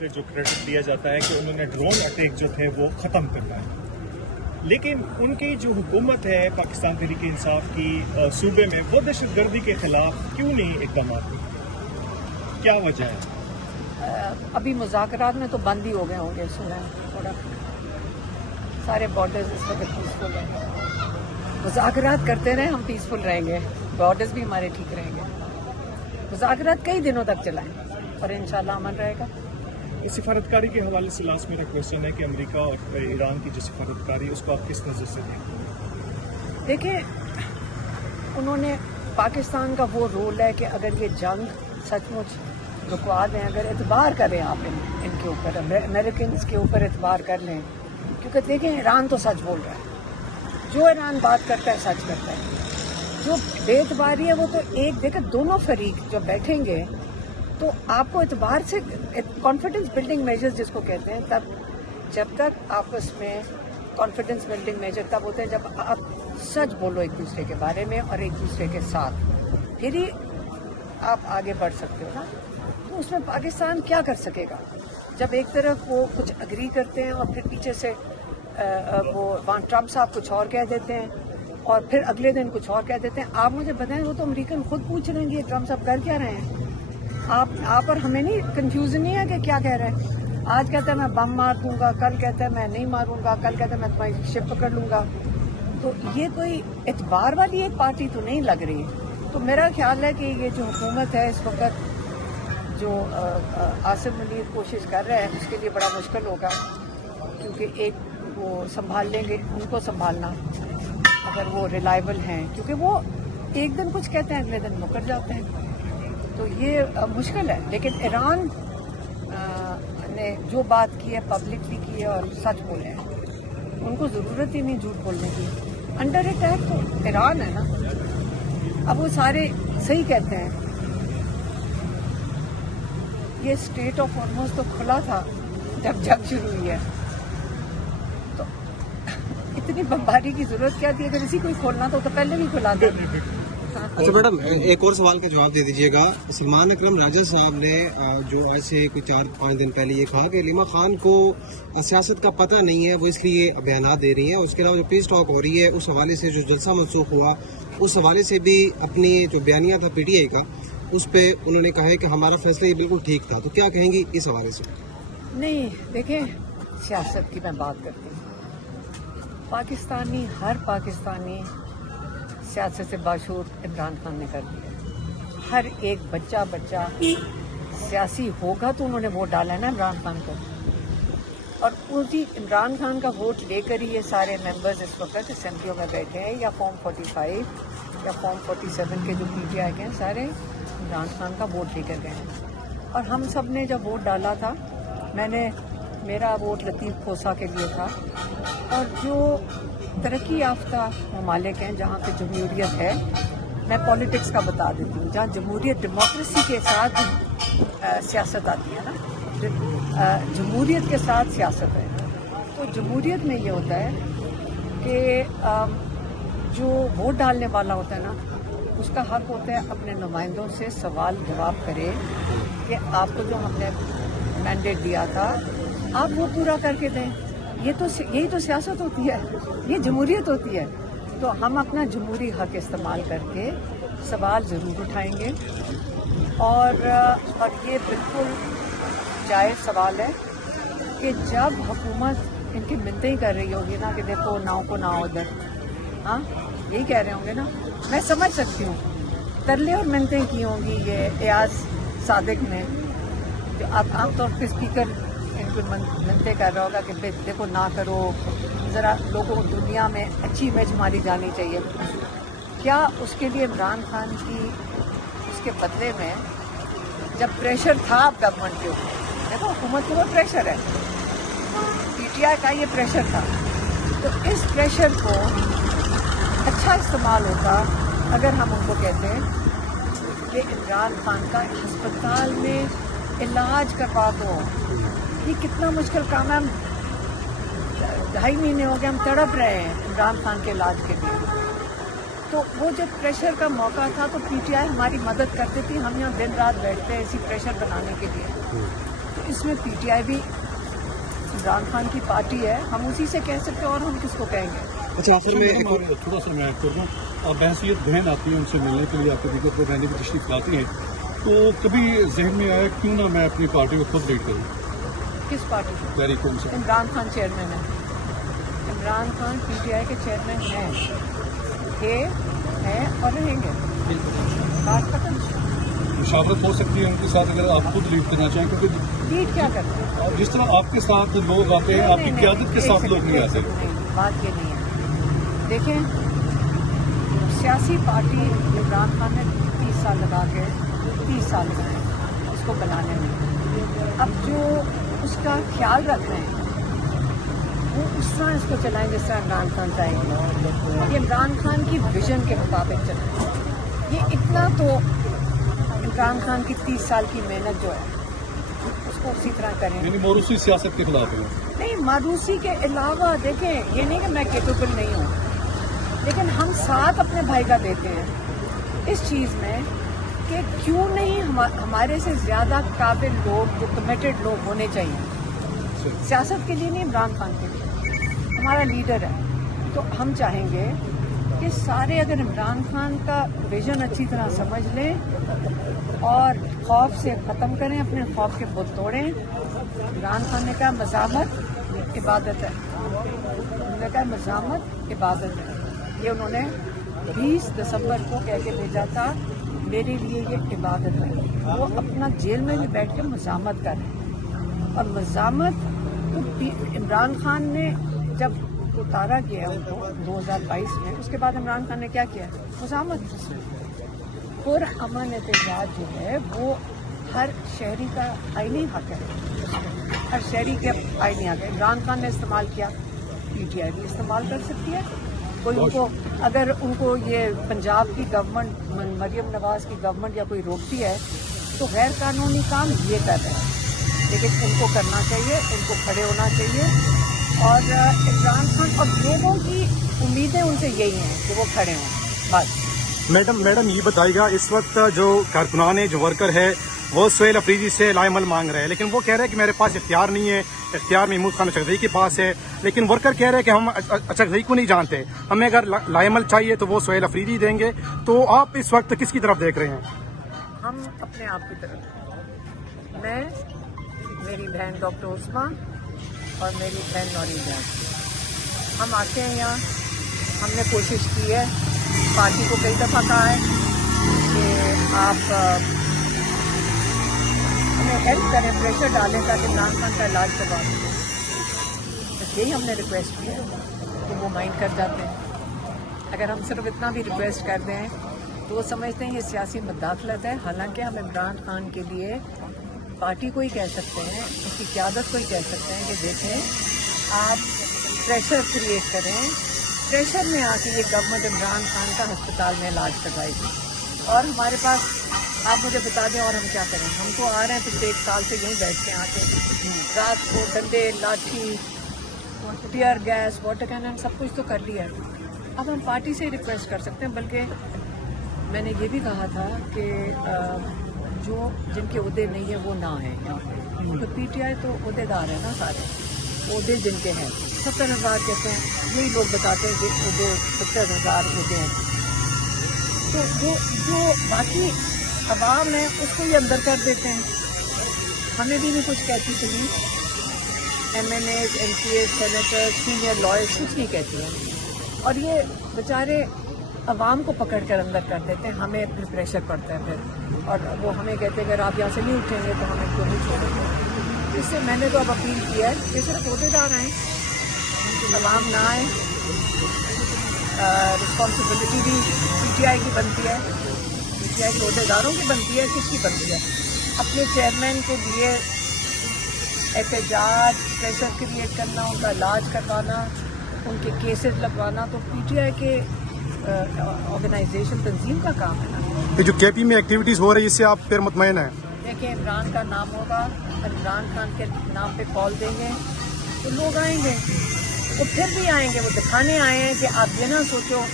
جو کریڈٹ دیا جاتا ہے کہ انہوں نے ڈرون اٹیک جو تھے وہ ختم کرنا ہے، لیکن ان کی جو حکومت ہے پاکستان تحریک انصاف کی صوبے میں، وہ دہشت گردی کے خلاف کیوں نہیں اقدامات کرتی؟ کیا وجہ ہے؟ ابھی مذاکرات میں تو بند ہی ہو گئے ہوں گے، سنا ہے تھوڑا، سارے بارڈرز اس وقت پیسفل ہیں. مذاکرات کرتے رہیں، ہم پیسفل رہیں گے، بارڈرز بھی ہمارے ٹھیک رہیں گے. مذاکرات کئی دنوں تک چلائیں اور انشاءاللہ امن رہے گا. سفارتکاری کے حوالے سے لاسٹ میرا کوشچن ہے کہ امریکہ اور ایران کی جو سفارتکاری اس کو آپ کس نظر سے دیکھیں؟ دیکھیں، انہوں نے پاکستان کا وہ رول ہے کہ اگر یہ جنگ سچ مچ رکوا دیں، اگر اعتبار کریں آپ ان کے اوپر، امریکنز کے اوپر اعتبار کر لیں، کیونکہ دیکھیں ایران تو سچ بول رہا ہے، جو ایران بات کرتا ہے سچ کرتا ہے. جو بے اعتباری ہے وہ تو ایک، دیکھیں دونوں فریق جو بیٹھیں گے تو آپ کو اعتبار سے کانفیڈنس بلڈنگ میجرز جس کو کہتے ہیں، تب جب تک آپس میں کانفیڈنس بلڈنگ میجر تب ہوتے ہیں جب آپ سچ بولو ایک دوسرے کے بارے میں اور ایک دوسرے کے ساتھ، پھر ہی آپ آگے بڑھ سکتے ہو نا. تو اس میں پاکستان کیا کر سکے گا جب ایک طرف وہ کچھ اگری کرتے ہیں اور پھر پیچھے سے وہ وہاں ٹرمپ صاحب کچھ اور کہہ دیتے ہیں اور پھر اگلے دن کچھ اور کہہ دیتے ہیں. آپ مجھے بتائیں، وہ تو امریکن خود پوچھ رہے ہیں کہ ٹرمپ صاحب کر کیا رہے ہیں. آپ اور ہمیں نہیں کنفیوژن نہیں ہے کہ کیا کہہ رہے ہیں. آج کہتا ہے میں بم مار دوں گا، کل کہتا ہے میں نہیں ماروں گا، کل کہتا ہے میں تمہاری شپ پکڑ لوں گا. تو یہ کوئی اعتبار والی ایک پارٹی تو نہیں لگ رہی. تو میرا خیال ہے کہ یہ جو حکومت ہے اس وقت، جو عاصم منیر کوشش کر رہے ہیں، اس کے لیے بڑا مشکل ہوگا، کیونکہ ایک وہ سنبھال لیں گے، ان کو سنبھالنا اگر وہ ریلائبل ہیں، کیونکہ وہ ایک دن کچھ کہتے ہیں اگلے دن مکر جاتے ہیں. تو یہ مشکل ہے. لیکن ایران نے جو بات کی ہے پبلکلی کی ہے اور سچ بولے ہیں، ان کو ضرورت ہی نہیں جھوٹ بولنے کی. انڈر اٹیک تو ایران ہے نا. اب وہ سارے صحیح کہتے ہیں، یہ اسٹریٹ آف ہارموز تو کھلا تھا جب جنگ شروع ہوئی ہے، تو اتنی بمباری کی ضرورت کیا تھی؟ اگر اسی کو کھولنا تو پہلے بھی کھلا دیں. اچھا میڈم، ایک اور سوال کا جواب دے دیجیے گا. سلمان اکرم راجہ صاحب نے جو ایسے کوئی 4-5 دن پہلے یہ کہا کہ علیمہ خان کو سیاست کا پتہ نہیں ہے، وہ اس لیے بیانات دے رہی ہیں. اس کے علاوہ جو پیس ٹاک ہو رہی ہے اس حوالے سے، جو جلسہ منسوخ ہوا اس حوالے سے بھی اپنی جو بیانیہ تھا پی ٹی آئی کا، اس پہ انہوں نے کہا ہے کہ ہمارا فیصلہ یہ بالکل ٹھیک تھا. تو کیا کہیں گی اس حوالے سے؟ نہیں، دیکھیں سیاست کی میں بات کرتی ہوں. پاکستانی، ہر پاکستانی سیاست سے باشعور عمران خان نے کر دیا. ہر ایک بچہ سیاسی ہوگا تو انہوں نے ووٹ ڈالا ہے نا عمران خان کو، اور اسی عمران خان کا ووٹ لے کر ہی یہ سارے ممبرز اس وقت اسمبلیوں میں بیٹھے ہیں، یا فارم 45 یا فارم 47 کے جو پی ٹی آئی کے ہیں، سارے عمران خان کا ووٹ لے کر گئے ہیں. اور ہم سب نے جب ووٹ ڈالا تھا، میرا ووٹ لطیف کھوسہ کے لیے تھا. اور جو ترقی یافتہ ممالک ہیں جہاں پہ جمہوریت ہے، میں پالیٹکس کا بتا دیتی ہوں، جہاں جمہوریت، ڈیموکریسی کے ساتھ سیاست آتی ہے نا، جمہوریت کے ساتھ سیاست ہے. تو جمہوریت میں یہ ہوتا ہے کہ جو ووٹ ڈالنے والا ہوتا ہے نا، اس کا حق ہوتا ہے اپنے نمائندوں سے سوال جواب کرے کہ آپ کو جو ہم نے مینڈیٹ دیا تھا آپ وہ پورا کر کے دیں. یہی تو سیاست ہوتی ہے، یہ جمہوریت ہوتی ہے. تو ہم اپنا جمہوری حق استعمال کر کے سوال ضرور اٹھائیں گے، اور یہ بالکل جائز سوال ہے کہ جب حکومت ان کی منتیں کر رہی ہوگی نا کہ دیکھو ناؤ کو ناؤ ادھر، ہاں یہی کہہ رہے ہوں گے نا. میں سمجھ سکتی ہوں ترلے اور منتیں کی ہوں گی یہ ایاز صادق نے، جو عام طور پہ اسپیکر ان کو منتیں کر رہا ہوگا کہ دیکھو نہ کرو، ذرا لوگوں دنیا میں اچھی امیج ہماری جانی چاہیے. کیا اس کے لیے عمران خان کی، اس کے بدلے میں جب پریشر تھا گورنمنٹ کے اوپر، دیکھو حکومت کے اوپر پریشر ہے، پی ٹی آئی کا یہ پریشر تھا، تو اس پریشر کو اچھا استعمال ہوتا اگر ہم ان کو کہتے ہیں کہ عمران خان کا ہسپتال میں علاج کروا دو. یہ کتنا مشکل کام ہے. 2.5 مہینے ہو گئے ہم تڑپ رہے ہیں عمران خان کے علاج کے لیے. تو وہ جب پریشر کا موقع تھا تو پی ٹی آئی ہماری مدد کرتی تھی. ہم یہاں دن رات بیٹھتے ہیں اسی پریشر بنانے کے لیے. تو اس میں پی ٹی آئی بھی عمران خان کی پارٹی ہے, ہم اسی سے کہہ سکتے ہیں اور ہم کس کو کہیں گے. اچھا آخر میں ایک اور تھوڑا سا میں ایڈ کر دوں, آپ بحثیت بہن آتی ہیں ان سے ملنے کے لیے, آپ کو دیگر پر رہنے کی تشریف لاتی ہیں, تو کبھی ذہن میں آیا کیوں نہ میں اپنی پارٹی کو خود لیڈ کروں؟ کس پارٹی سے؟ تحریک کون سے؟ عمران خان چیئرمین ہے. Imran Khan P T I کے چیئرمین ہیں اور رہیں گے. بات ختم. مشاورت ہو سکتی ہے ان کے ساتھ اگر آپ خود لیڈ کرنا چاہیں, کیونکہ لیڈ کیا کرتے ہیں؟ جس طرح آپ کے ساتھ لوگ آتے ہیں, آپ کی قیادت کے ساتھ لوگ نہیں آتے. بات یہ نہیں ہے. دیکھیں, سیاسی پارٹی عمران خان نے 30 سال لگا کے 30 سال لگائے اس کو بنانے میں. اب جو اس کا خیال رکھ رہے ہیں وہ اس طرح اس کو چلائیں جس طرح عمران خان چاہیں گے. یہ عمران خان کی ویژن کے مطابق چلائیں. یہ اتنا تو عمران خان کی 30 سال کی محنت جو ہے اس کو اسی طرح کریں. یعنی موروثی سیاست کے خلاف ہے. نہیں, مادوسی کے علاوہ دیکھیں, یہ نہیں کہ میں کیپیبل نہیں ہوں, لیکن ہم ساتھ اپنے بھائی کا دیتے ہیں اس چیز میں کہ کیوں نہیں ہمارے سے زیادہ قابل لوگ, جو کمیٹڈ لوگ ہونے چاہیے سیاست کے لیے, نہیں عمران خان کے لیے. ہمارا لیڈر ہے تو ہم چاہیں گے کہ سارے اگر عمران خان کا ویژن اچھی طرح سمجھ لیں اور خوف سے ختم کریں, اپنے خوف کے بت توڑیں. عمران خان نے کہا مزاحمت عبادت ہے, انہوں نے کہا مزاحمت عبادت ہے. یہ انہوں نے 20 دسمبر کو کہہ کے بھیجا تھا, میرے لیے یہ عبادت ہے. وہ اپنا جیل میں بھی بیٹھ کے مزاحمت کر رہے ہیں. اور مزاحمت تو عمران خان نے جب اتارا گیا ان کو 2022 میں, اس کے بعد عمران خان نے کیا کیا؟ مزاحمت. پر امن احتجاج جو ہے وہ ہر شہری کا آئینی حق ہے, ہر شہری کے آئینی حق ہے. عمران خان نے استعمال کیا, پی ٹی آئی بھی استعمال کر سکتی ہے. کوئی ان کو, اگر ان کو یہ پنجاب کی گورنمنٹ, مریم نواز کی گورنمنٹ یا کوئی روکتی ہے تو غیر قانونی کام یہ کر رہے ہیں, لیکن ان کو کرنا چاہیے, ان کو کھڑے ہونا چاہیے. اور عمران خان اور لوگوں کی امیدیں ان سے یہی ہیں کہ وہ کھڑے ہوں بس. میڈم یہ بتائیے گا, اس وقت جو کارکنان ہے, جو ورکر ہے, وہ سہیل افریدی سے لائے عمل مانگ رہے ہیں, لیکن وہ کہہ رہے ہیں کہ میرے پاس اختیار نہیں ہے, اختیار محمود خان اچکزئی کے پاس ہے. لیکن ورکر کہہ رہے ہیں کہ ہم اچکزئی کو نہیں جانتے, ہمیں اگر لائے عمل چاہیے تو وہ سہیل افریدی دیں گے. تو آپ اس وقت کس کی طرف دیکھ رہے ہیں؟ ہم اپنے آپ کی طرف, میں, میری بہن ڈاکٹر عثمہ اور میری بہن نوری جان, ہم آتے ہیں یہاں. ہم نے کوشش کی ہے, پارٹی کو کئی دفعہ کہا ہے کہ آپ ہمیں ہیلپ کریں, پریشر ڈالیں تاکہ عمران خان کا علاج کروا دیں. بس یہی ہم نے ریکویسٹ کی ہے, تو وہ مائنڈ کر جاتے ہیں. اگر ہم صرف اتنا بھی ریکویسٹ کر دیں تو وہ سمجھتے ہیں یہ سیاسی مداخلت ہے. حالانکہ ہم عمران خان کے لیے پارٹی کو ہی کہہ سکتے ہیں, اس کی قیادت کو ہی کہہ سکتے ہیں کہ دیکھیں آپ پریشر کریٹ کریں, پریشر میں آ کے یہ گورنمنٹ عمران خان کا ہسپتال میں علاج کروائے گی. اور ہمارے پاس, آپ مجھے بتا دیں اور ہم کیا کریں. ہم تو آ رہے ہیں پچھلے 1 سال سے یہیں بیٹھتے ہیں, آ کے رات کو ڈنڈے, لاٹھی, ٹیئر گیس, واٹر کینن سب کچھ تو کر لیا ہے. اب ہم پارٹی سے ریکویسٹ کر سکتے ہیں. بلکہ میں نے یہ بھی کہا تھا کہ جو جن کے عہدے نہیں ہیں وہ نہ آئیں یہاں پہ. تو پی ٹی آئی تو عہدے دار ہیں نا سارے, عہدے جن کے ہیں 70,000 کہتے ہیں, یہی لوگ بتاتے ہیں کہ عہدے 70,000 عہدے ہیں. تو جو باقی عوام ہے اس کو ہی اندر کر دیتے ہیں. ہمیں بھی نہیں کچھ کہتی چلی, MNAs, MPAs, senator, senior lawyers کچھ نہیں کہتی ہیں. اور یہ بیچارے عوام کو پکڑ کر اندر کر دیتے ہیں. ہمیں پریشر پڑتا ہے پھر, اور وہ ہمیں کہتے ہیں اگر آپ یہاں سے نہیں اٹھیں گے تو ہمیں کیوں نہیں چھوڑیں گے. اس سے میں نے تو اب اپیل کیا ہے کہ صرف عہدے دار آئیں, عوام نہ آئیں. رسپانسبلٹی بھی پی ٹی آئی کی بنتی ہے, پی ٹی آئی کے عہدے داروں کی بنتی ہے. کس کی بنتی ہے؟ اپنے چیئرمین کے لیے احتجاج, پریشر کریٹ کرنا, ان کا علاج کروانا, ان کے کیسز لگوانا تو پی ٹی آئی کے آرگنائزیشن تنظیم کا کام ہے نا. یہ جو کے پی میں ایکٹیویٹیز ہو رہی ہے اس سے آپ پھر مطمئن ہیں؟ دیکھیں, عمران کا نام ہوگا, عمران خان کے نام پہ کال دیں گے تو لوگ آئیں گے. وہ پھر بھی آئیں گے, وہ دکھانے آئے ہیں کہ آپ یہ نہ سوچو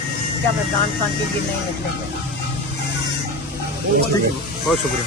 کہ ہم عمران خان کے لیے نہیں نکلیں گے. ٹھیک ہے, بہت شکریہ.